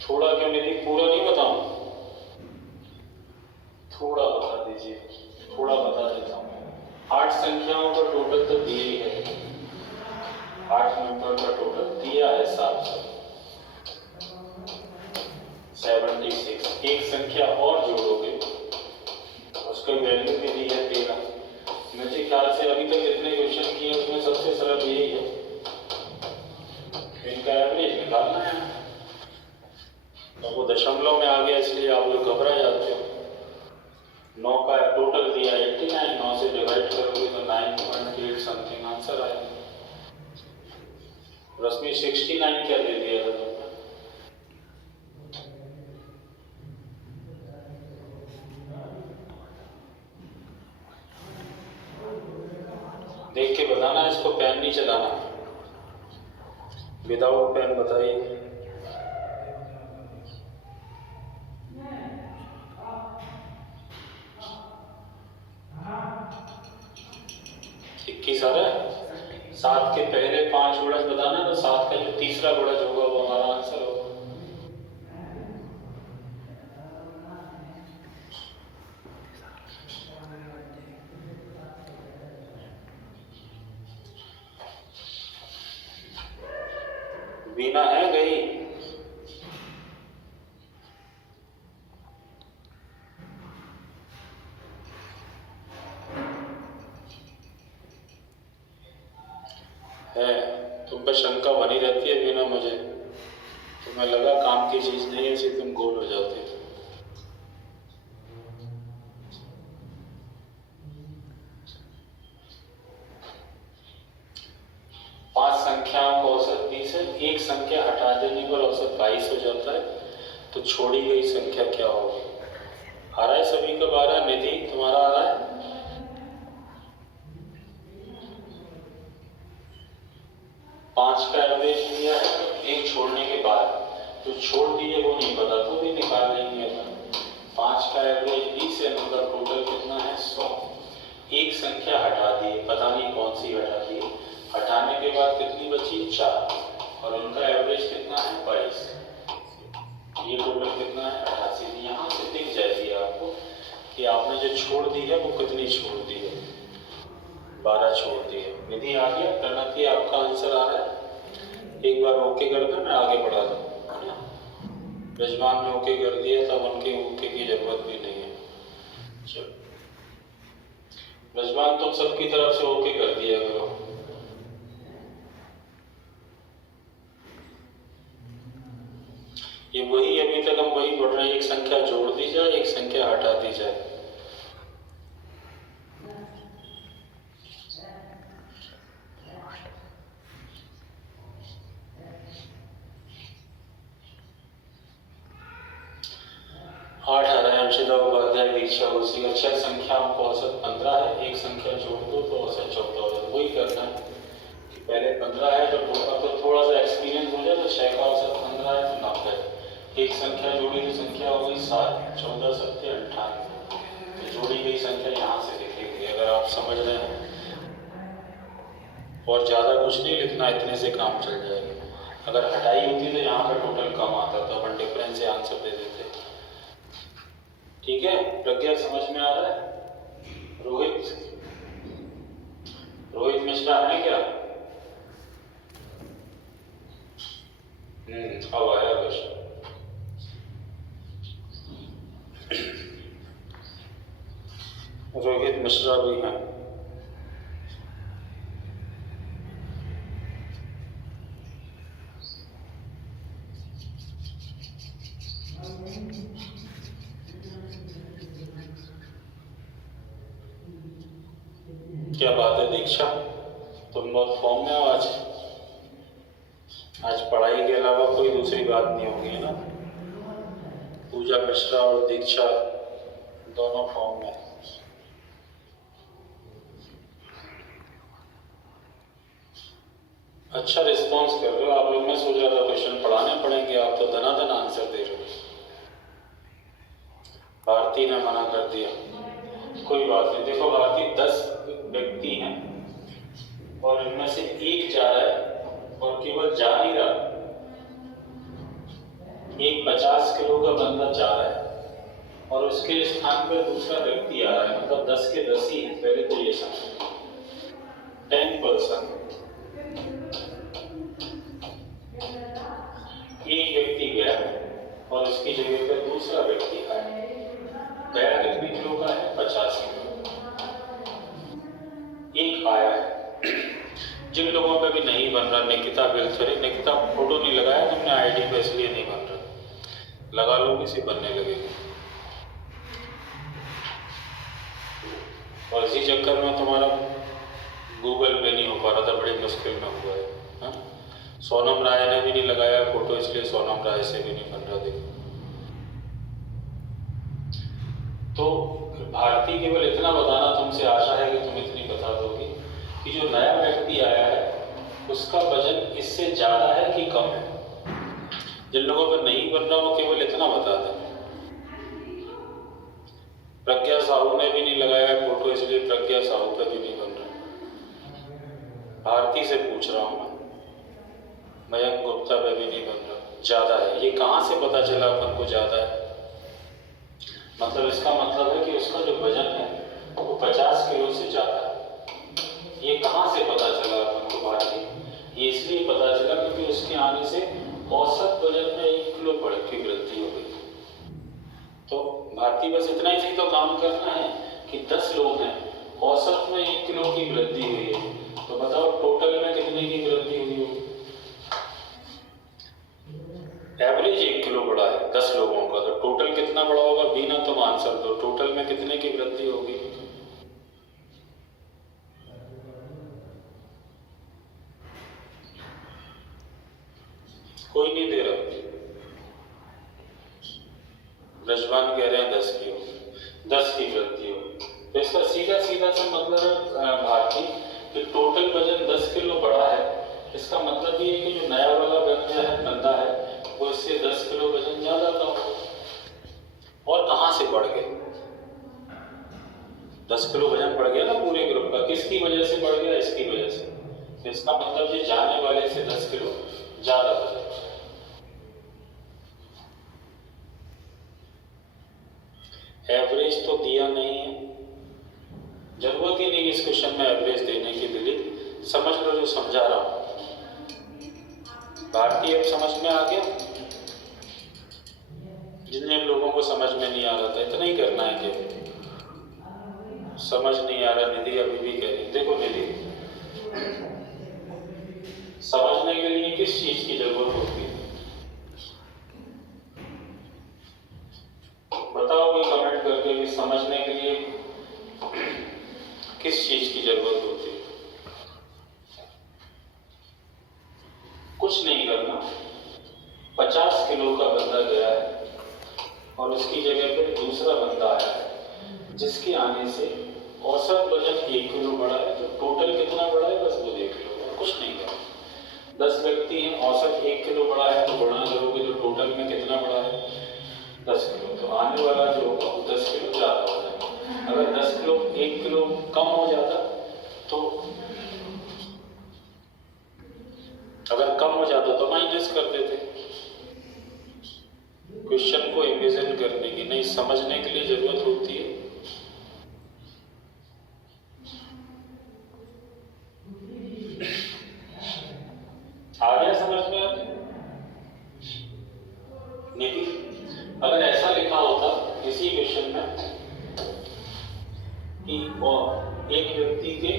थोड़ा क्यों निधि, पूरा नहीं बताऊं? थोड़ा बता दीजिए, थोड़ा बता देता हूँ। 8 संख्याओं का टोटल तो दिया ही है। 8 नंबर का टोटल दिया है 76। एक संख्या और जोड़ोगे, उसका वैल्यू भी दी है 13। मुझे ख्याल से अभी तक जितने क्वेश्चन किए उसमें सबसे सरल यही है। इनका एवरेज निकालना है। तो वो दशमलव में आ गया, इसलिए आप लोग घबरा जाते हो। 9 का टोटल दिया 89, 9 से डिवाइड करोगे तो 9.8 समथिंग आंसर आएगा। रश्मि 69 क्या दे दिया था तुमने? देख के बताना, इसको पेन नहीं चलाना। विदाउट पेन बताइए। इक्कीस आ रहा है। 7 के पहले 5 गुणज बताना, तो 7 का जो तीसरा गुणज होगा वो हमारा आंसर होगा। बीना है गई? तुम्हें लगा काम की चीज नहीं है, इसी तुम गोल हो जाते हो। पांच संख्याओं का औसत 20 है, एक संख्या हटा देने पर औसत 22 हो जाता है, तो छोड़ी गई संख्या क्या होगी? आ रहा है सभी का 12? निधि तुम्हारा आ रहा है? पांच का एवरेज लिया है, एक छोड़ने के बाद जो छोड़ दिए वो नहीं पता, तो भी निकाल लेंगे अपन। 5 का एवरेज 20 है, मतलब टोटल कितना है? 100। एक संख्या हटा दी, पता नहीं कौन सी हटा दी, हटाने के बाद कितनी बची? 4, और उनका एवरेज कितना है? 22। ये टोटल कितना है? 88। यहाँ से दिख जाएगी आपको कि आपने जो छोड़ दी है वो कितनी छोड़ दी है? 12 छोड़ दी है। निधि आ गया? प्रणति आपका आंसर आ रहा है? एक बार ओके कर दो, मैं आगे बढ़ा दूँ। ब्रजमान ने ओके कर दिया, तब उनके ओके की जरूरत भी नहीं है। चलो ब्रजमान तुम सबकी तरफ से ओके कर दिया करो। ये वही, अभी तक हम वही पढ़ रहे हैं, एक संख्या जोड़ दी जाए, एक संख्या हटा दी जाए। आठ आ रहा है। अंशिता उपाध्याय दीक्षा उसी अक्षर संख्याओं का औसत 15 है, एक संख्या जोड़ दो तो औसत 14 हो जाए। वही करना है कि पहले 15 है, जब तो थोड़ा सा एक्सपीरियंस हो जाए तो 6 का औसत 15 है तो 90। एक संख्या जोड़ी तो संख्या हो गई 7, 14 7 98। तो जोड़ी गई संख्या यहाँ से लिखेंगे, अगर आप समझ रहे हैं। और ज़्यादा कुछ नहीं लिखना, इतने से काम चल जाएगा। अगर हटाई होती तो यहाँ का टोटल कम आता, तो अपन डिफरेंस से आंसर दे देते। ठीक है, प्रज्ञा समझ में आ रहा है? रोहित मिश्रा है क्या? अब आया क्वेश्चन। रोहित मिश्रा भी है। क्या बात है दीक्षा, तुम बहुत फॉर्म में हो आज। आज पढ़ाई के अलावा कोई दूसरी बात नहीं होगी, है ना? पूजा मिश्रा और दीक्षा दोनों फॉर्म में। अच्छा रिस्पॉन्स कर रहे हो आप लोग। मैं सोच रहा था क्वेश्चन पढ़ाने पड़ेंगे, आप तो धनाधन आंसर दे रहे हो। भारती ने मना कर दिया, कोई बात नहीं। देखो भारती, 10 व्यक्ति हैं और इनमें से एक जा रहा है, और केवल जा नहीं रहा, एक 50 किलो का बंदा जा रहा है और उसके स्थान पर दूसरा व्यक्ति आ रहा है, मतलब 10 के 10 ही है। पहले तो ये समझो, 10%। एक व्यक्ति गया और उसकी जगह पर दूसरा व्यक्ति आया। गया कितने किलो का है? 50 किलो। एक आया है। जिन लोगों पे भी नहीं बन रहा, निकिता बिलथरी, निकिता फोटो नहीं लगाया तुमने आईडी पे, इसलिए नहीं बन रहा। लगा लो, किसी बनने लगेगी। और इसी चक्कर में तुम्हारा गूगल पे नहीं हो पा रहा था, बड़ी मुश्किल में हुआ है। हाँ? सोनम राय ने भी नहीं लगाया फोटो, इसलिए सोनम राय से भी नहीं बन रहा। देखो तो भारती, केवल इतना बताना तुमसे आशा है कि तुम इतनी बता दोगी कि जो नया व्यक्ति आया है उसका वजन इससे ज्यादा है कि कम है। जिन लोगों पर नहीं बन रहा वो केवल इतना बता दें। प्रज्ञा साहू ने भी नहीं लगाया फोटो, इसलिए प्रज्ञा साहू पे भी नहीं बन रहा। भारती से पूछ रहा हूं मैं, मयंक गुप्ता पे भी नहीं बन रहा, ज्यादा है। ये कहां से पता चला अपन को ज्यादा है? मतलब इसका मतलब है कि उसका जो वजन है वो 50 किलो से ज्यादा है। ये कहां से पता चला अपन को भारती? ये इसलिए पता चला क्योंकि उसके आने से औसत वजन में 1 किलो बढ़ की वृद्धि हो गई। तो भारती बस इतना ही सही तो काम करना है कि 10 लोग हैं, औसत में 1 किलो की वृद्धि हुई है, तो बताओ टोटल में कितने की वृद्धि हुई होगी? एवरेज 1 किलो बड़ा है 10 लोगों का, तो टोटल कितना बड़ा होगा? बीना तुम आंसर दो, टोटल में कितने की वृद्धि होगी? कोई नहीं दे रहा। ब्रजवान कह रहे हैं 10 की 10 की वृद्धि हो, तो इसका सीधा सीधा सा मतलब है भारती कि टोटल वजन 10 किलो बड़ा है। इसका मतलब ये है कि जो नया वाला बंदा है वो इससे 10 किलो वजन ज्यादा था। और कहाँ से बढ़ गए? 10 किलो वजन बढ़ गया ना पूरे ग्रुप का। किसकी वजह से बढ़ गया? इसकी वजह से। तो इसका मतलब ये जाने वाले से 10 किलो ज्यादा वजन। एवरेज तो दिया नहीं है, जरूरत ही नहीं इस क्वेश्चन में एवरेज देने की। दिलीप समझ लो जो समझा रहा हूं। भारतीय अब समझ में आ गया? जिन जिन लोगों को समझ में नहीं आ रहा था, इतना ही करना है कि समझ नहीं आ रहा। निधि अभी भी कह रही, देखो निधि, समझने के लिए किस चीज की जरूरत होती है? बताओ कोई कमेंट करके कि समझने के लिए किस चीज की जरूरत होती है? कुछ नहीं करना। 50 किलो का बंदा गया है और उसकी जगह पे दूसरा बंदा आया है जिसके आने से औसत वजन 1 किलो बढ़ा है, तो टोटल कितना बढ़ा है बस वो देख लो, और कुछ नहीं करना। 10 व्यक्ति हैं, औसत 1 किलो बढ़ा है, तो गुणा करोगे तो टोटल में कितना बढ़ा है? 10 किलो। तो आने वाला जो होगा वो 10 किलो ज़्यादा हो जाएगा। अगर 10 किलो 1 किलो कम हो जाता, तो अगर कम हो जाता तो माइनस कर देते। क्वेश्चन को इमेजिन करने की नहीं, समझने के लिए जरूरत होती है। आ गया समझ में आप? नहीं, अगर ऐसा लिखा होता किसी क्वेश्चन में कि एक व्यक्ति के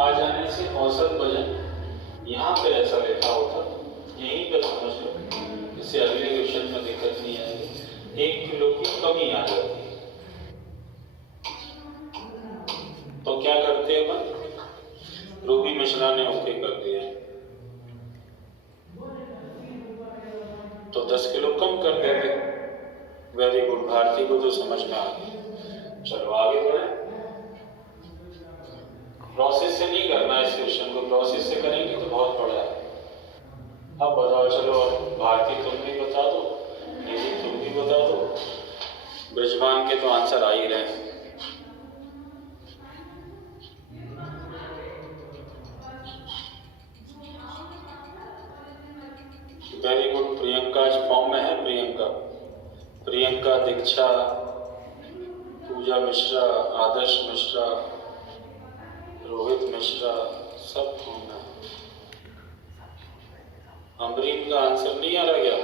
आ जाने से औसत वजन, यहाँ पे ऐसा लिखा होता, यहीं पे समझ लो, इससे अगले क्वेश्चन में दिक्कत नहीं आएगी। 1 किलो की कमी आ जाती है, तो क्या करते हैं अपन? रूबी मिश्रा ने ओके कर दिया, तो 10 किलो कम कर देते। वेरी गुड, भारती को तो समझ में आ गया। चलो आगे बढ़े। प्रोसेस से नहीं करना इस क्वेश्चन को, प्रोसेस से करेंगे तो बहुत बड़ा है। अब बताओ, चलो भारती तुम भी बता दो, निधि तुम भी बता दो, ब्रजवान के तो आंसर आ ही रहे। वेरी गुड, प्रियंका आज फॉर्म में है। प्रियंका दीक्षा, पूजा मिश्रा, आदर्श मिश्रा, रोहित मिश्रा, सब फॉर्म में। अमरीन का आंसर नहीं आ रहा क्या?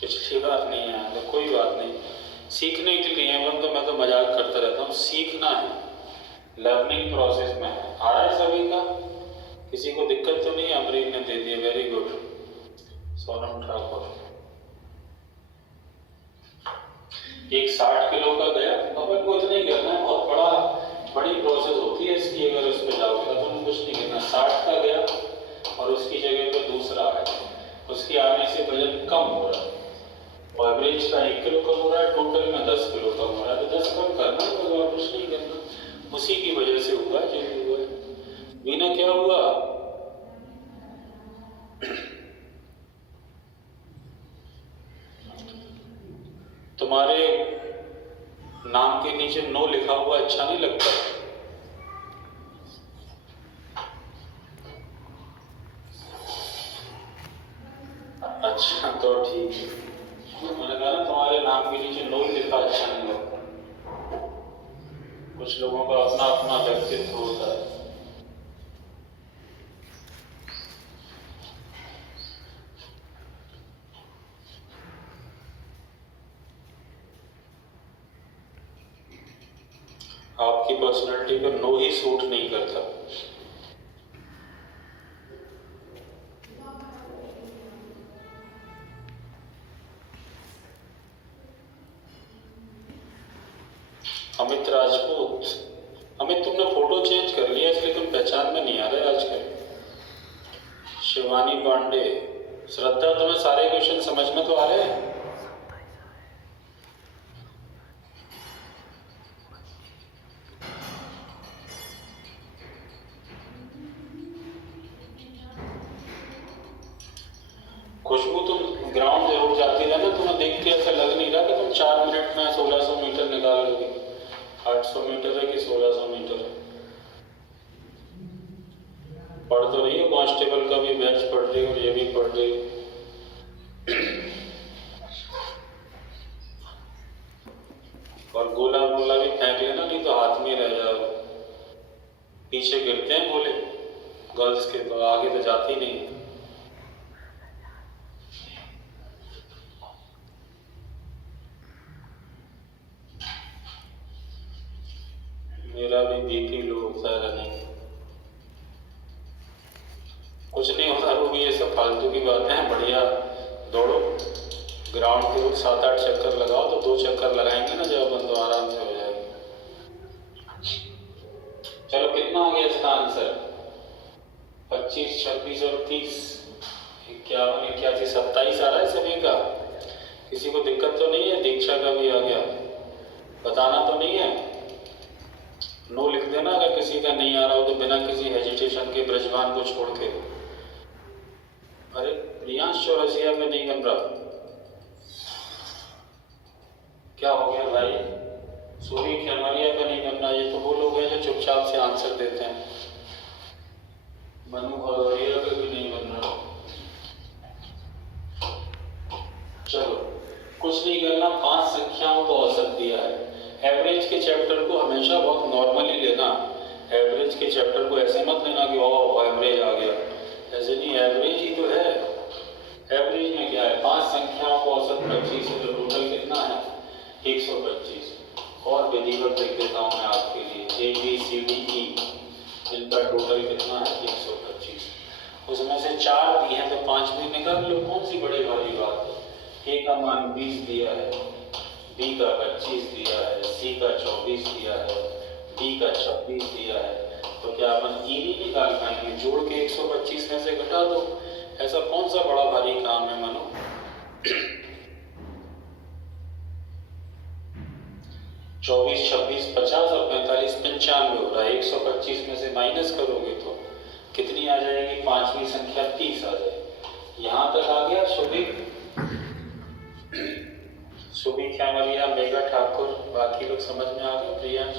पिछली बार नहीं आया तो कोई बात नहीं, सीखने के लिए मैं तो मजाक करता रहता हूँ, सीखना है, लर्निंग प्रोसेस में है। आ रहा है सभी का? किसी को दिक्कत तो नहीं? अमरीन ने दे दिया, वेरी गुड। सोनम ठाकुर, एक 60 किलो का गया, अपन को इतना ही करना है, बहुत बड़ी प्रोसेस होती है इसकी। अगर उस पर जाओगे तो तुम कुछ नहीं करना। 60 का गया और उसकी जगह पे दूसरा आया, उसके आने से वजन कम हो रहा है, एवरेज का 1 किलो कम हो रहा है, टोटल में 10 किलो कम हो रहा है, तो 10 कम करना है, तो और कुछ नहीं करना। उसी की वजह से हुआ जो हुआ है। वीना क्या हुआ? तुम्हारे नाम के नीचे नो लिखा हुआ अच्छा नहीं लगता? अच्छा तो ठीक है, मैंने कहा ना तुम्हारे नाम के नीचे नो लिखा अच्छा नहीं लगता। कुछ लोगों का अपना अपना व्यक्तित्व होता है। आपकी पर्सनैलिटी पर नो ही सूट नहीं करता। अमित राजपूत। अमित तुमने फोटो चेंज कर लिया इसलिए तुम पहचान में नहीं आ रहे आजकल। शिवानी पांडे। श्रद्धा तुम्हें सारे क्वेश्चन समझ में तो आ रहे हैं? खुशबू तुम ग्राउंड जरूर जाती रहना, तुम्हें देख के ऐसा लग नहीं रहा कि तुम 4 मिनट में 1600 मीटर निकाल लोगे। 800 मीटर है कि 1600 मीटर है? पढ़ तो रही हो, कांस्टेबल का भी बैच पढ़ रही हो और ये भी पढ़ रही हो। और गोला गोला भी फेंक लेना, नहीं तो हाथ में रह जाओ। पीछे गिरते हैं गोले गर्ल्स के, तो आगे तो जाती नहीं। मेरा भी बीपी लो होता है रनिंग। कुछ नहीं होता वो भी, ये सब फालतू की बातें हैं। बढ़िया दौड़ो, ग्राउंड के कुछ 7-8 चक्कर लगाओ, तो 2 चक्कर लगाएंगे ना जब अपन, तो आराम से हो जाएगी। चलो कितना आ गया इसका आंसर? 25, 26 और 30, 51, 81, 27 आ रहा है सभी का। किसी को दिक्कत तो नहीं है? दीक्षा का भी आ गया। बताना तो नहीं है? नो लिख देना अगर किसी का नहीं आ रहा हो तो, बिना किसी हेजिटेशन के, ब्रजवान को छोड़ के। अरे प्रियांश चौरसिया में नहीं बन रहा, क्या हो गया भाई? सूरी खेमरिया का नहीं बनना। ये तो वो लोग हैं जो चुपचाप से आंसर देते हैं। मनु भदौरिया का भी नहीं बन रहा। चलो कुछ नहीं करना, 5 संख्याओं को औसत दिया है। एवरेज के चैप्टर को हमेशा बहुत नॉर्मली लेना। एवरेज के चैप्टर को ऐसे मत लेना कि ओ एवरेज आ गया, ऐसे नहीं, एवरेज ही तो है। एवरेज में क्या है? 5 संख्याओं को औसत 25 है, तो टोटल कितना है? 125। और विधिवत देख देता हूँ मैं आपके लिए, A B C D E, इनका टोटल कितना है? 125। उसमें से 4 दिए हैं तो 5 भी निकाल लो, कौन सी बड़ी भारी बात है। ए का मान 20 दिया है, बी का 25 दिया है, सी का 24 दिया है, डी का 26 दिया है, तो क्या अपन ई नहीं निकाल पाएंगे? जोड़ के 125 में से घटा दो। ऐसा कौन सा बड़ा भारी काम है मनो? 24, 26, 50 और 45, 95 हो रहा है। 125 में से माइनस करोगे तो कितनी आ जाएगी? 5वीं संख्या 30 आ जाएगी। यहां तक आ गया सुबी ख्यामरिया, मेघा ठाकुर, बाकी लोग समझ में आ गए? प्रियांश।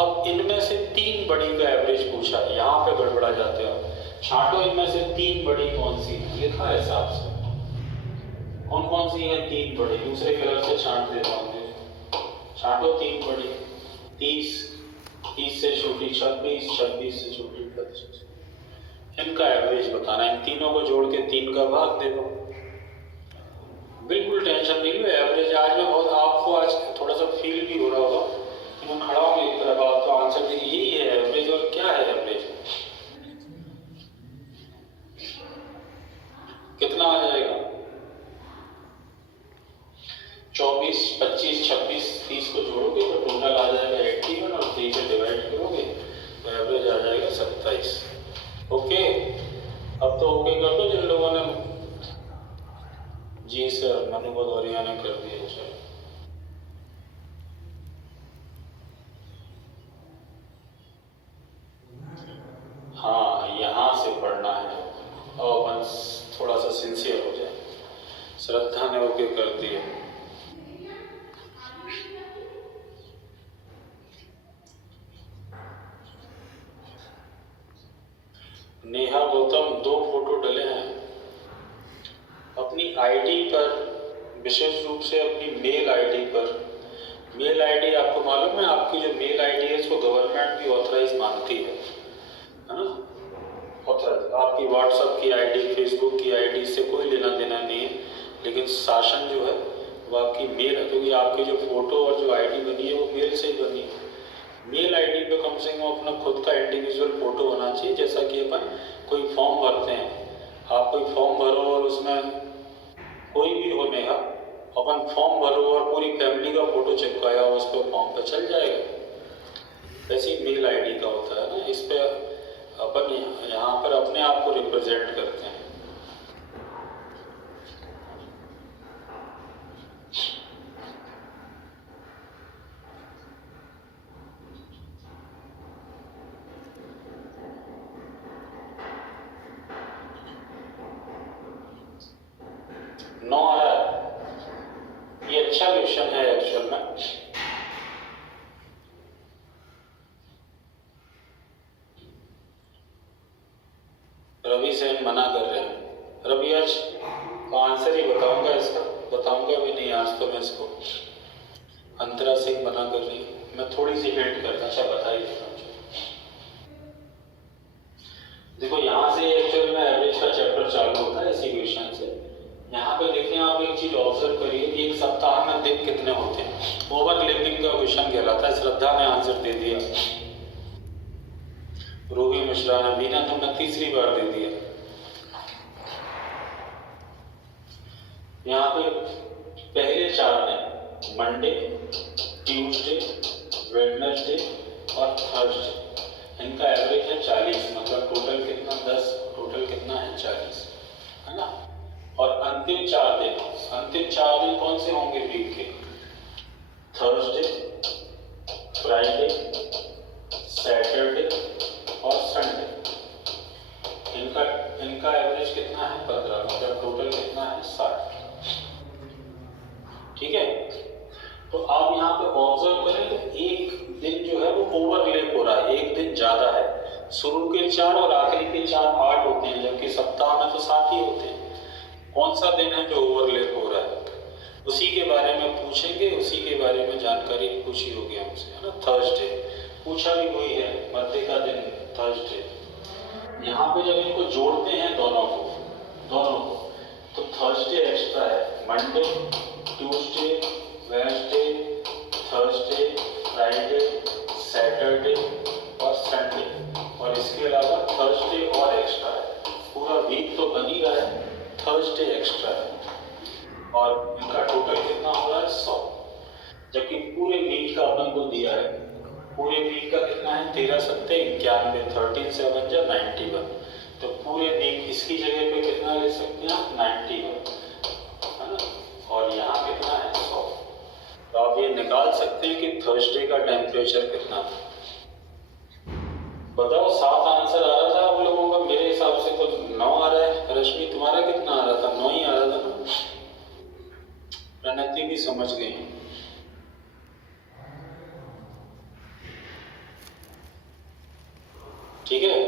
अब इनमें से 3 बड़ी का एवरेज पूछा, यहाँ पे गड़बड़ा जाते हो। छांटो इनमें से 3 बड़ी कौन सी लिखा है हिसाब से, कौन कौन सी है 3 बड़ी? दूसरे कलर से छांट देता हूँ। छांटो 3 बड़ी। 30, 30 से छोटी 26, 26 से छोटी 25। इनका एवरेज बताना। इन तीनों को जोड़ के 3 का भाग दे दो। बिल्कुल टेंशन नहीं लो। एवरेज आज मैं बहुत, आपको आज थोड़ा सा फील भी हो रहा होगा कि मैं खड़ा हूँ एक तरफ, आप तो आंसर दे, यही है एवरेज। और क्या है एवरेज? कितना आ जाएगा? 24, 25, 26, 30 को जोड़ोगे तो टोटल आ जाएगा 81 और 3 से डिवाइड करोगे तो एवरेज आ जाएगा 27। ओके, अब तो ओके कर दो जिन लोगों ने। जी सर, मनु भदौरिया ने कर दिया। चलो हाँ, यहाँ से पढ़ना है और बस थोड़ा सा सिंसियर हो जाए। श्रद्धा ने ओके कर दिया। नेहा गौतम 2 फोटो डले हैं अपनी आईडी पर, विशेष रूप से अपनी मेल आईडी पर। मेल आईडी आपको मालूम है, आपकी जो मेल आईडी है उसको गवर्नमेंट भी ऑथराइज मानती है ना? ऑथराइज। आपकी व्हाट्सएप की आईडी, फेसबुक की आईडी से कोई लेना देना नहीं है, लेकिन शासन जो है वो आपकी मेल है, क्योंकि आपकी जो फोटो और जो आईडी बनी है वो मेल से ही बनी है। मेल आईडी पे कम से कम अपना खुद का इंडिविजुअल फोटो होना चाहिए। जैसा कि अपन कोई फॉर्म भरते हैं, आप कोई फॉर्म भरो और उसमें कोई भी हो नेहा, अपन फॉर्म भरो और पूरी फैमिली का फोटो चिपकाया हो उस पर, फॉर्म पे चल जाएगा। वैसे ही मेल आईडी का होता है ना, इस पे अपन यहाँ पर अपने आप को रिप्रेजेंट करते हैं। नौ आ रहा है, ये अच्छा क्वेश्चन है एक्चुअल में। रवि सेन मना कर रहे हैं। रवि आज तो आंसर ही बताऊंगा इसका, बताऊंगा भी नहीं आज तो मैं इसको। अंतरा सिंह मना कर रही है, मैं थोड़ी सी हिंट करता। अच्छा बताइए। देखो यहाँ से एक्चुअल में एवरेज का चैप्टर चालू होता है इसी क्वेश्चन से। यहाँ पे देखिए आप एक चीज ऑब्जर्व करिए, एक सप्ताह में दिन कितने होते हैं। ओवरलैपिंग का क्वेश्चन कहलाता है। श्रद्धा ने आंसर दे दिया, रोही मिश्रा ने, बीना तुमने तीसरी बार दे दिया। यहाँ पे पहले 4 दिन मंडे, ट्यूसडे, वेडनेसडे और थर्सडे, इनका एवरेज है 40, मतलब टोटल कितना 10, टोटल कितना है 40, है ना। और अंतिम 4 दिन कौन से होंगे वीक के? थर्सडे, फ्राइडे, सैटरडे और संडे। इनका एवरेज कितना है 15, मतलब टोटल कितना है 60। ठीक है, तो आप यहाँ पे ऑब्जर्व करें तो एक दिन जो है वो ओवरलैप हो रहा है, एक दिन ज्यादा है। शुरू के 4 और आखिरी के 4 8 होते हैं, जबकि सप्ताह में तो 7 ही होते हैं। कौन सा दिन है जो ओवरलैप हो रहा है, उसी के बारे में पूछेंगे, उसी के बारे में जानकारी पूछी होगी हमसे, है ना। थर्सडे पूछा भी वही है, मध्य का दिन थर्सडे। यहाँ पे जब इनको जोड़ते हैं दोनों को तो थर्सडे एक्स्ट्रा है, Monday, Tuesday, Wednesday, Thursday, Friday, Saturday और संडे, और इसके अलावा थर्सडे और एक्स्ट्रा है। पूरा वीक तो बन ही रहा है, थर्सडे एक्स्ट्रा है, और इनका टोटल कितना हो रहा है 100। जबकि पूरे वीक का अपन को दिया है, पूरे वीक का कितना है 13 सत्ते 91, 13 7 जा 91, तो पूरे वीक इसकी जगह पे कितना ले सकते हैं आप 91, है ना। और यहाँ कितना है 100, तो आप ये निकाल सकते हैं कि थर्सडे का टेम्परेचर कितना है। बताओ 7 आंसर आ रहा था आप लोगों का, मेरे हिसाब से तो 9 आ रहा है। रश्मि तुम्हारा कितना आ रहा था? 9 ही आ रहा था ना। प्रणति भी समझ गई। ठीक है,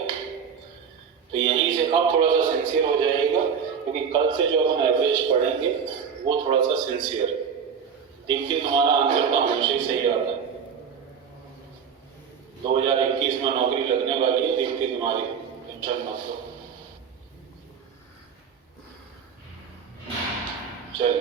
तो यहीं से अब थोड़ा सा सिंसियर हो जाएगा, क्योंकि कल से जो अपन एवरेज पढ़ेंगे वो थोड़ा सा सिंसियर। देखिए तुम्हारा आंसर तो हमेशा ही सही आता है। 2021 में नौकरी लगने वाली है, देखते तुम्हारी, टेंशन मत लो। चलिए